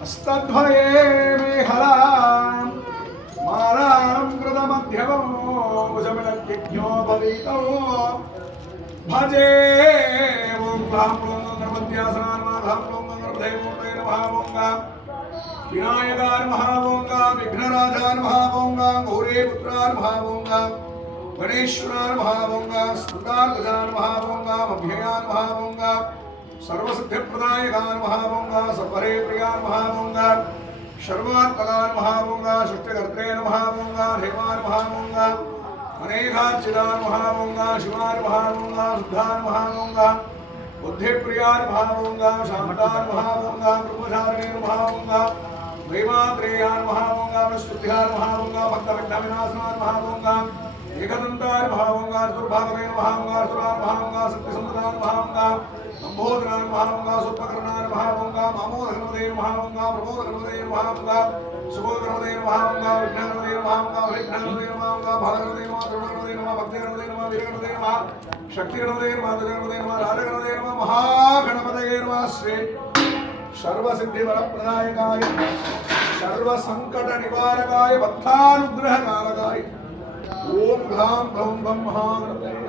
हस्तद्वये मे हरां मारां कृतमध्यमो भुजमिलज्ञो भवितो भजे ओं क्लां क्लों गणपत्यासनान्माधां क्लों गणपतये नमः विनायकाय नमः विघ्नराजाय नमः गौरी पुत्राय नमः गणेश्वराय नमः स्तुतार्गजाय नमः अभ्ययाय नमः सर्वसिद्धिप्रदायकाय नमः सर्वरे प्रियाय नमः सर्वात्मकाय नमः सृष्टिकर्त्रे नमः देवाय नमः अनेकार्चिताय नमः शिवाय नमः शुद्धाय नमः बुद्धिप्रियाय नमः शान्ताय नमः ब्रह्मचारिणे नमः वैमात्रेयाय नमः स्तुत्याय नमः भक्तविघ्नविनाशनाय नमः एकदन्ताय नमः दुर्भागवे नमः सुराय नमः सत्यसम्पदाय नमः लंबोदराय नमः सुपकर्णाय नमः मामोदगणपतये नमः प्रमोदगणपतये नमः सुबोधगणपतये नमः विघ्नगणपतये नमः विघ्नगणपतये नमः भागगणपतये नमः द्रोणगणपतये नमः भक्तिगणपतये नमः वीरगणपतये नमः शक्तिगणपतये नमः ध्वजगणपतये नमः राजगणपतये नमः महागणपतये नमः श्री सर्वसिद्धिवरप्रदायकाय सर्वसंकटनिवारकाय भक्तानुग्रहकारकाय ओम ह्रां भौं भं महागणपतये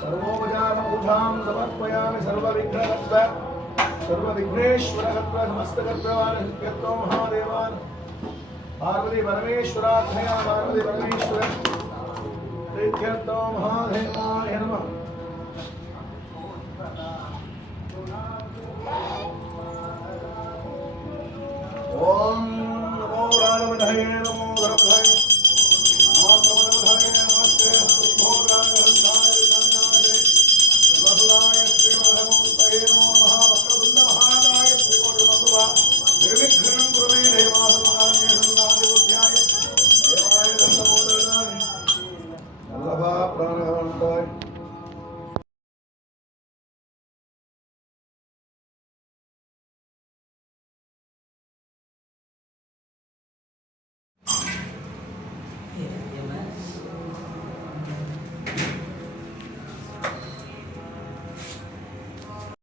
सर्वोपचारपूजां समर्पयामि सर्वविघ्नेश्वरकत्व समस्तकत्ववान् महादेवान् पार्वती परमेश्वरात्मया पार्वती परमेश्वर प्रीत्यर्थो महादेवाय नमः।